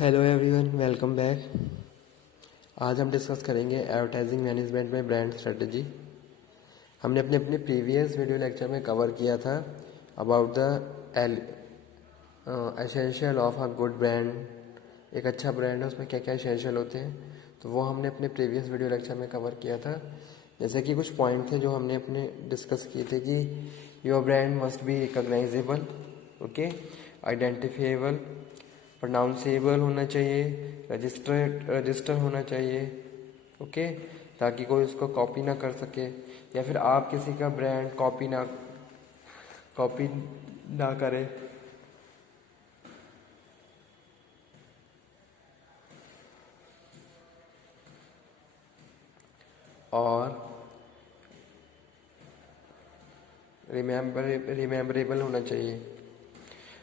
Hello everyone, welcome back. आज हम discuss करेंगे एडवर्टाइजिंग मैनेजमेंट में ब्रांड स्ट्रेटजी। हमने अपने अपने प्रीवियस वीडियो लेक्चर में कवर किया था about the essential of a good brand. एक अच्छा ब्रांड है, उसमें क्या क्या एसेंशियल होते हैं, तो वो हमने अपने प्रीवियस वीडियो लेक्चर में कवर किया था। जैसे कि कुछ पॉइंट थे जो हमने अपने डिस्कस किए थे कि your brand must be recognizable, okay, identifiable, pronounceable होना चाहिए, रजिस्टर होना चाहिए, ओके, ताकि कोई उसको कॉपी ना कर सके या फिर आप किसी का ब्रांड कॉपी ना करें। और रिमेम्बरेबल होना चाहिए।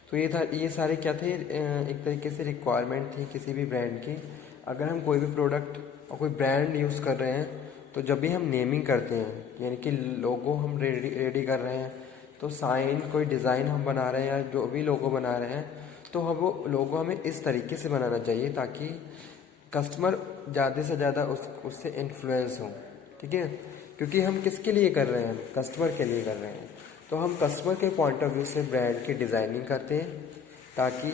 तो ये सारे क्या थे, एक तरीके से रिक्वायरमेंट थी किसी भी ब्रांड की। अगर हम कोई भी प्रोडक्ट और कोई ब्रांड यूज़ कर रहे हैं तो जब भी हम नेमिंग करते हैं, यानी कि लोगो हम रेडी कर रहे हैं, तो साइन कोई डिज़ाइन हम बना रहे हैं या जो भी लोगो बना रहे हैं, तो हम वो लोगो हमें इस तरीके से बनाना चाहिए ताकि कस्टमर ज़्यादा से ज़्यादा उससे इन्फ्लुएंस हो। ठीक है, क्योंकि हम किसके लिए कर रहे हैं, कस्टमर के लिए कर रहे हैं। तो हम कस्टमर के पॉइंट ऑफ व्यू से ब्रांड की डिज़ाइनिंग करते हैं ताकि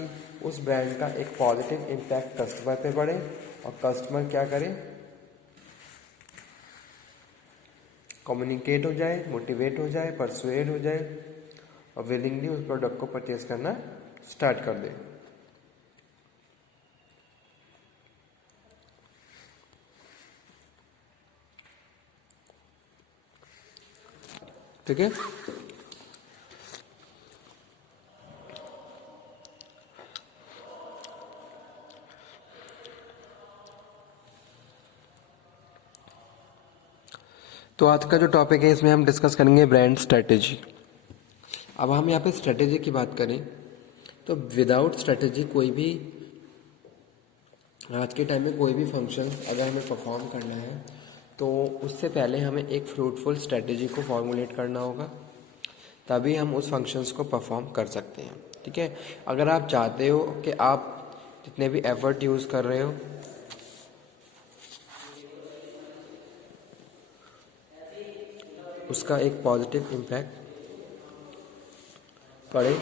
उस ब्रांड का एक पॉजिटिव इम्पैक्ट कस्टमर पे पड़े और कस्टमर क्या करे, कम्युनिकेट हो जाए, मोटिवेट हो जाए, परसुएड हो जाए और विलिंगली उस प्रोडक्ट को परचेज करना स्टार्ट कर दे। ठीक है, तो आज का जो टॉपिक है इसमें हम डिस्कस करेंगे ब्रांड स्ट्रेटेजी। अब हम यहाँ पे स्ट्रेटेजी की बात करें तो विदाउट स्ट्रेटेजी कोई भी आज के टाइम में कोई भी फंक्शन अगर हमें परफॉर्म करना है तो उससे पहले हमें एक फ्रूटफुल स्ट्रेटेजी को फॉर्मुलेट करना होगा, तभी हम उस फंक्शंस को परफॉर्म कर सकते हैं। ठीक है, अगर आप चाहते हो कि आप जितने भी एफर्ट यूज़ कर रहे हो उसका एक पॉजिटिव इम्पैक्ट पड़े,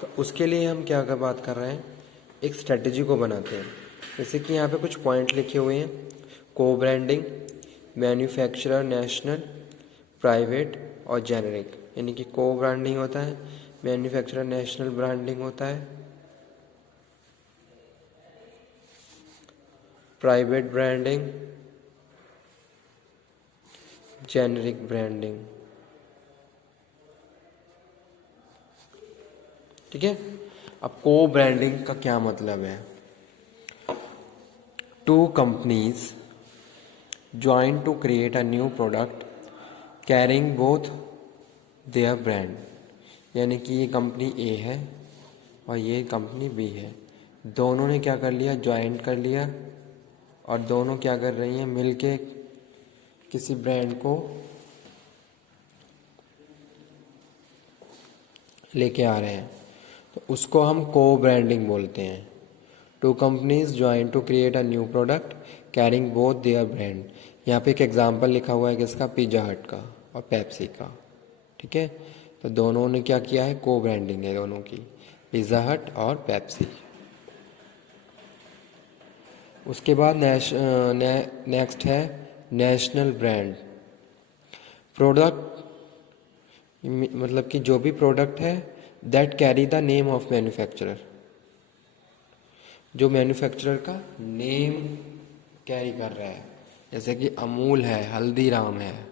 तो उसके लिए हम क्या कर बात कर रहे हैं, एक स्ट्रेटेजी को बनाते हैं। जैसे कि यहाँ पे कुछ पॉइंट लिखे हुए हैं, को ब्रांडिंग, मैन्युफैक्चरर नेशनल, प्राइवेट और जेनेरिक। यानी कि को ब्रांडिंग होता है, मैन्युफैक्चरर नेशनल ब्रांडिंग होता है, प्राइवेट ब्रांडिंग, जेनेरिक ब्रांडिंग। ठीक है, अब को ब्रांडिंग का क्या मतलब है, two companies join to create a new product carrying both their brand. यानी कि ये कंपनी ए है और ये कंपनी बी है, दोनों ने क्या कर लिया, ज्वाइंट कर लिया और दोनों क्या कर रही हैं, मिलके किसी ब्रांड को लेके आ रहे हैं, तो उसको हम को ब्रांडिंग बोलते हैं। Two companies join to create a new product carrying both their brand. यहाँ पे एक एग्जांपल लिखा हुआ है किसका, पिज़्ज़ा हट का और पेप्सी का। ठीक है, तो दोनों ने क्या किया है, को ब्रांडिंग है दोनों की, पिज़्ज़ा हट और पेप्सी। उसके बाद नेक्स्ट है नेशनल ब्रांड। प्रोडक्ट मतलब कि जो भी प्रोडक्ट है that carry the name of manufacturer, जो मैन्युफैक्चरर का नेम कैरी कर रहा है, जैसे कि अमूल है, हल्दीराम है।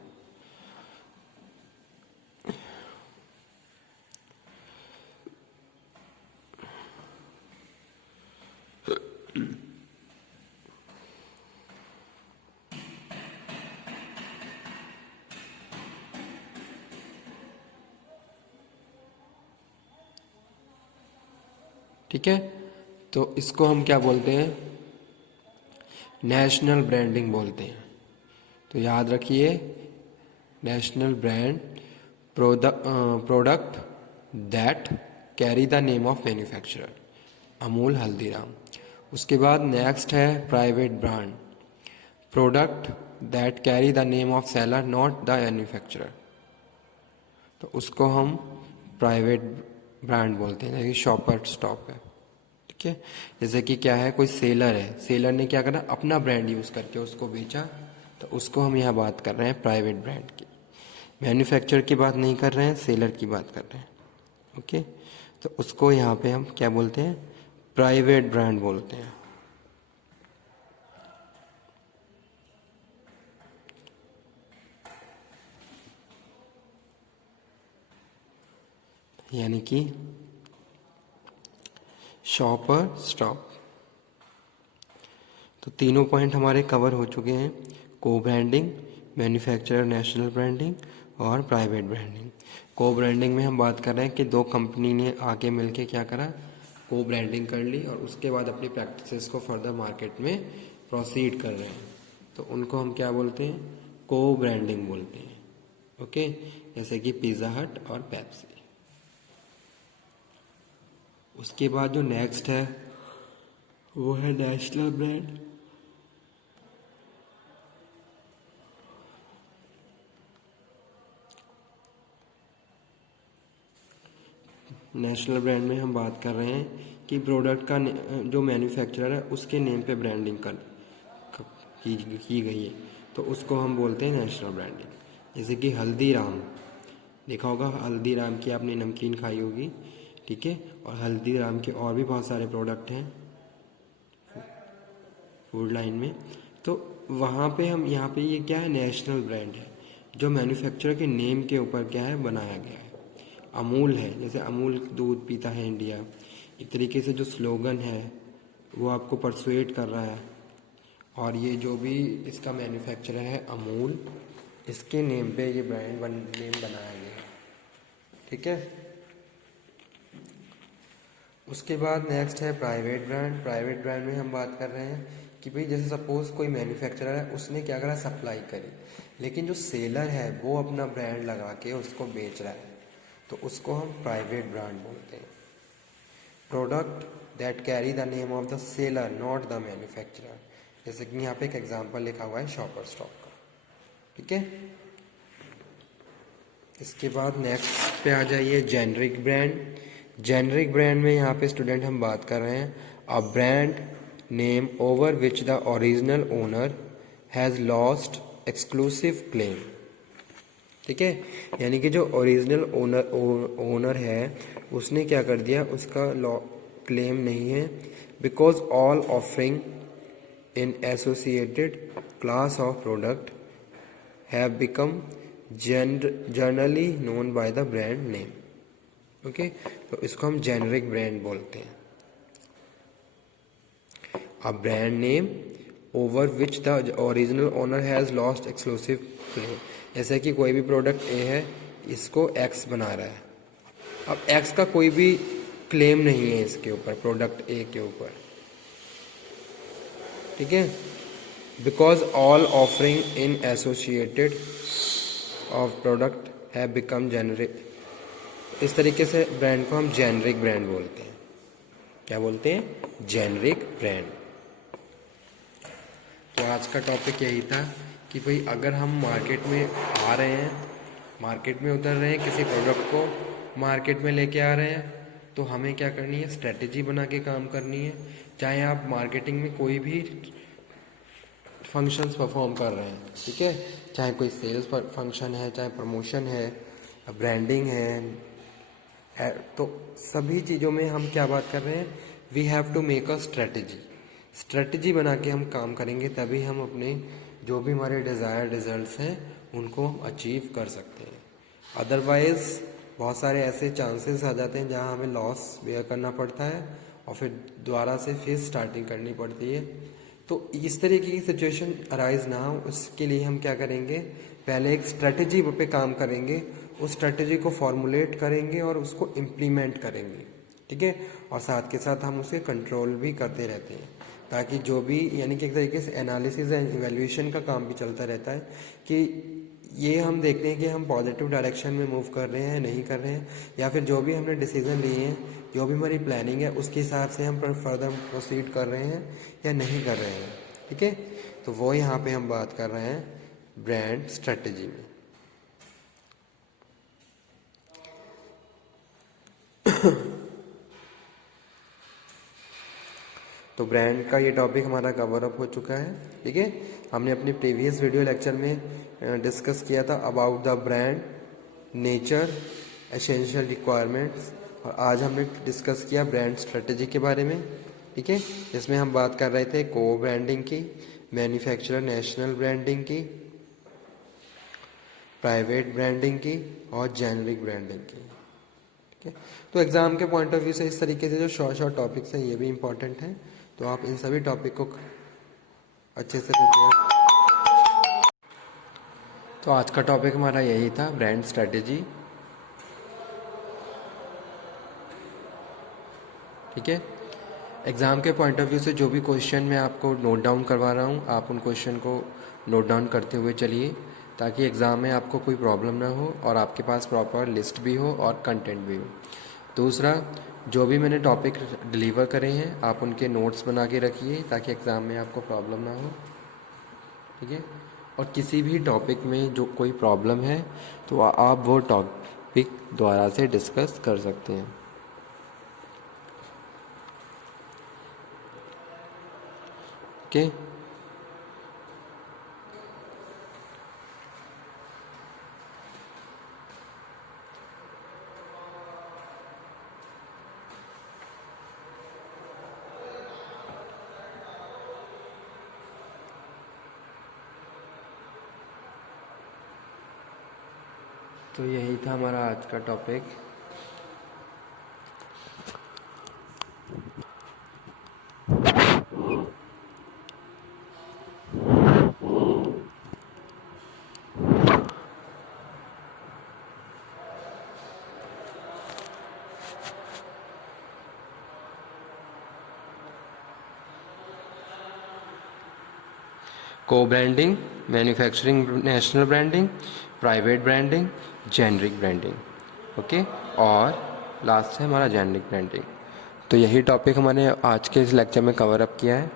ठीक है, तो इसको हम क्या बोलते हैं, नेशनल ब्रांडिंग बोलते हैं। तो याद रखिए, national brand product that carry the name of manufacturer, Amul, Haldiram. उसके बाद नेक्स्ट है private brand, product that carry the name of seller not the manufacturer. तो उसको हम प्राइवेट ब्रांड बोलते हैं, जैसे शॉपर स्टॉप है, ठीक है। जैसे कि क्या है, कोई सेलर है, सेलर ने क्या करा, अपना ब्रांड यूज़ करके उसको बेचा, तो उसको हम यहाँ बात कर रहे हैं प्राइवेट ब्रांड की। मैन्युफैक्चरर की बात नहीं कर रहे हैं, सेलर की बात कर रहे हैं, ओके। तो उसको यहाँ पे हम क्या बोलते हैं, प्राइवेट ब्रांड बोलते हैं। यानी कि शॉपर स्टॉप। तो तीनों पॉइंट हमारे कवर हो चुके हैं, को ब्रांडिंग, मैन्युफैक्चरर नेशनल ब्रांडिंग और प्राइवेट ब्रांडिंग। को ब्रांडिंग में हम बात कर रहे हैं कि दो कंपनी ने आके मिलके क्या करा, को ब्रांडिंग कर ली और उसके बाद अपनी प्रैक्टिसेस को फर्दर मार्केट में प्रोसीड कर रहे हैं, तो उनको हम क्या बोलते हैं, को ब्रांडिंग बोलते हैं, ओके। जैसे कि पिज़्ज़ा हट और पेप्सी। उसके बाद जो नेक्स्ट है वो है नेशनल ब्रांड। नेशनल ब्रांड में हम बात कर रहे हैं कि प्रोडक्ट का जो मैन्युफैक्चरर है उसके नेम पे ब्रांडिंग की गई है, तो उसको हम बोलते हैं नेशनल ब्रांडिंग। जैसे कि हल्दीराम, देखा होगा हल्दीराम की आपने नमकीन खाई होगी, ठीक है। और हल्दीराम के और भी बहुत सारे प्रोडक्ट हैं फूड लाइन में, तो वहाँ पे हम यहाँ पे ये क्या है, नेशनल ब्रांड है जो मैन्युफैक्चरर के नेम के ऊपर क्या है, बनाया गया है। अमूल है, जैसे अमूल दूध पीता है इंडिया, एक तरीके से जो स्लोगन है वो आपको परसुएट कर रहा है। और ये जो भी इसका मैन्युफैक्चरर है अमूल, इसके नेम पे ये ब्रांड नेम बनाया गया है, ठीक है। उसके बाद नेक्स्ट है प्राइवेट ब्रांड। प्राइवेट ब्रांड में हम बात कर रहे हैं कि भाई जैसे सपोज कोई मैन्युफैक्चरर है, उसने क्या करा, सप्लाई करी, लेकिन जो सेलर है वो अपना ब्रांड लगा के उसको बेच रहा है, तो उसको हम प्राइवेट ब्रांड बोलते हैं। Product that carry the name of the seller not the manufacturer. जैसे कि यहाँ पे एक एग्जांपल लिखा हुआ है शॉपर स्टॉप का, ठीक है। इसके बाद नेक्स्ट पे आ जाइए जेनरिक ब्रांड। जेनरिक ब्रांड में यहाँ पे स्टूडेंट हम बात कर रहे हैं a brand name over which the original owner has lost exclusive claim, ठीक है। यानी कि जो ओरिजिनल ओनर है उसने क्या कर दिया, उसका क्लेम नहीं है, because all offering in associated class of product have become generally known by the brand name, okay. तो इसको हम जेनरिक ब्रांड बोलते हैं। A brand name over which the original owner has lost exclusive claim. जैसे कि कोई भी product ए है, इसको एक्स बना रहा है, अब एक्स का कोई भी क्लेम नहीं है इसके ऊपर, प्रोडक्ट ए के ऊपर, ठीक है। Because all offering in associated of product have become generic. इस तरीके से ब्रांड को हम जेनरिक ब्रांड बोलते हैं। क्या बोलते हैं, जेनरिक ब्रांड। तो आज का टॉपिक यही था कि भाई अगर हम मार्केट में आ रहे हैं, मार्केट में उतर रहे हैं, किसी प्रोडक्ट को मार्केट में लेके आ रहे हैं, तो हमें क्या करनी है, स्ट्रेटेजी बना के काम करनी है। चाहे आप मार्केटिंग में कोई भी फंक्शंस परफॉर्म कर रहे हैं, ठीक है, चाहे कोई सेल्स फंक्शन है, चाहे प्रमोशन है, ब्रांडिंग है, तो सभी चीज़ों में हम क्या बात कर रहे हैं, we have to make a strategy बना के हम काम करेंगे, तभी हम अपने जो भी हमारे डिज़ायर्ड रिजल्ट्स हैं उनको हम अचीव कर सकते हैं। अदरवाइज़ बहुत सारे ऐसे चांसेस आ जाते हैं जहां हमें लॉस बेयर करना पड़ता है और फिर दोबारा से फिर स्टार्टिंग करनी पड़ती है। तो इस तरीके की सिचुएशन अराइज ना हो, उसके लिए हम क्या करेंगे, पहले एक स्ट्रेटजी पे काम करेंगे, उस स्ट्रेटजी को फॉर्मुलेट करेंगे और उसको इम्प्लीमेंट करेंगे, ठीक है। और साथ के साथ हम उसे कंट्रोल भी करते रहते हैं, ताकि जो भी, यानी कि एक तरीके से एनालिसिस एंड इवैल्यूएशन का काम भी चलता रहता है कि ये हम देखते हैं कि हम पॉजिटिव डायरेक्शन में मूव कर रहे हैं, नहीं कर रहे हैं, या फिर जो भी हमने डिसीजन लिए हैं जो भी हमारी प्लानिंग है उसके हिसाब से हम फर्दर प्रोसीड कर रहे हैं या नहीं कर रहे हैं। ठीक है, तो वो यहाँ पे हम बात कर रहे हैं ब्रांड स्ट्रेटजी में। तो ब्रांड का ये टॉपिक हमारा कवर अप हो चुका है। ठीक है, हमने अपनी प्रीवियस वीडियो लेक्चर में डिस्कस किया था about the brand, nature, essential requirements, और आज हमने डिस्कस किया ब्रांड स्ट्रेटजी के बारे में। ठीक है, इसमें हम बात कर रहे थे को ब्रांडिंग की, मैन्युफैक्चरर नेशनल ब्रांडिंग की, प्राइवेट ब्रांडिंग की और जेनरिक ब्रांडिंग की। ठीक है, तो एग्जाम के पॉइंट ऑफ व्यू से इस तरीके से जो शॉर्ट टॉपिक्स हैं ये भी इंपॉर्टेंट हैं, तो आप इन सभी टॉपिक को अच्छे से प्रिपेयर। तो आज का टॉपिक हमारा यही था, ब्रांड स्ट्रेटजी। ठीक है, एग्ज़ाम के पॉइंट ऑफ व्यू से जो भी क्वेश्चन मैं आपको नोट डाउन करवा रहा हूँ, आप उन क्वेश्चन को नोट डाउन करते हुए चलिए, ताकि एग्ज़ाम में आपको कोई प्रॉब्लम ना हो और आपके पास प्रॉपर लिस्ट भी हो और कंटेंट भी हो। दूसरा, जो भी मैंने टॉपिक डिलीवर करे हैं आप उनके नोट्स बना के रखिए ताकि एग्ज़ाम में आपको प्रॉब्लम ना हो। ठीक है, और किसी भी टॉपिक में जो कोई प्रॉब्लम है तो आप वो टॉपिक दोबारा से डिस्कस कर सकते हैं। ओके, तो यही था हमारा आज का टॉपिक। को branding, manufacturing national branding, private branding, generic branding. Okay, और लास्ट है हमारा जेनरिक ब्रांडिंग। तो यही टॉपिक हमने आज के इस लेक्चर में कवर अप किया है।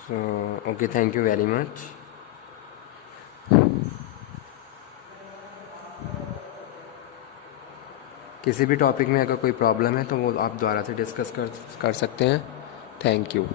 तो okay, thank you very much. किसी भी टॉपिक में अगर कोई प्रॉब्लम है तो वो आप दोबारा से डिस्कस कर सकते हैं। Thank you.